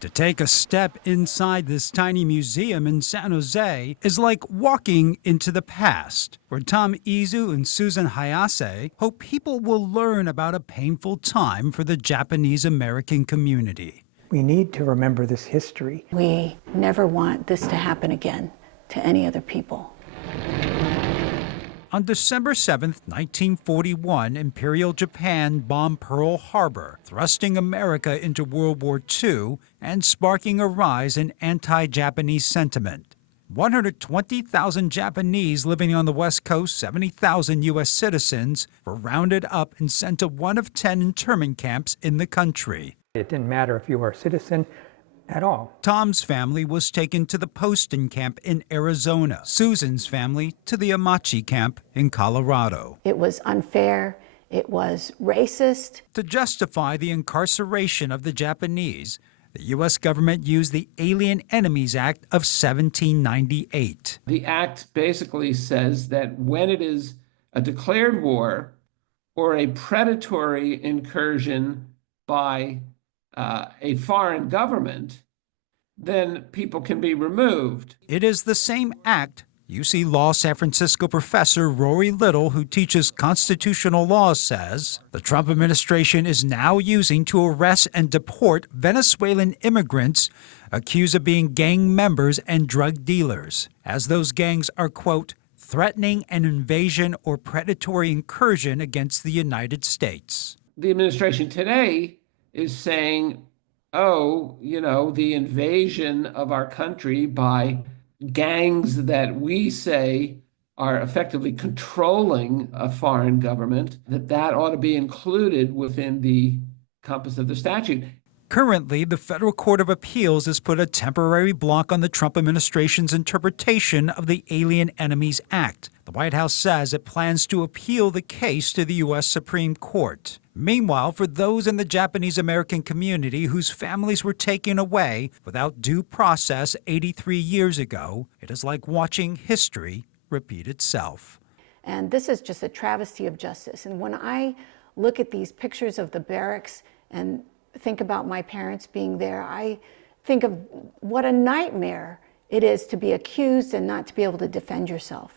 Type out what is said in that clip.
To take a step inside this tiny museum in San Jose is like walking into the past, where Tom Izu and Susan Hayase hope people will learn about a painful time for the Japanese American community. We need to remember this history. We never want this to happen again to any other people. On December 7, 1941, Imperial Japan bombed Pearl Harbor, thrusting America into World War II and sparking a rise in anti-Japanese sentiment. 120,000 Japanese living on the West Coast, 70,000 U.S. citizens, were rounded up and sent to one of 10 internment camps in the country. It didn't matter if you were a citizen at all. Tom's family was taken to the Poston camp in Arizona. Susan's family to the Amachi camp in Colorado. It was unfair. It was racist. To justify the incarceration of the Japanese, the U.S. government used the Alien Enemies Act of 1798. The act basically says that when it is a declared war or a predatory incursion by a foreign government, then people can be removed. It is the same act UC Law San Francisco professor Rory Little, who teaches constitutional law, says the Trump administration is now using to arrest and deport Venezuelan immigrants accused of being gang members and drug dealers, as those gangs are, quote, threatening an invasion or predatory incursion against the United States. The administration today is saying, oh, the invasion of our country by gangs that we say are effectively controlling a foreign government, that ought to be included within the compass of the statute. Currently, the Federal Court of Appeals has put a temporary block on the Trump administration's interpretation of the Alien Enemies Act. The White House says it plans to appeal the case to the U.S. Supreme Court. Meanwhile, for those in the Japanese American community whose families were taken away without due process 83 years ago, it is like watching history repeat itself. And this is just a travesty of justice. And when I look at these pictures of the barracks and think about my parents being there, I think of what a nightmare it is to be accused and not to be able to defend yourself.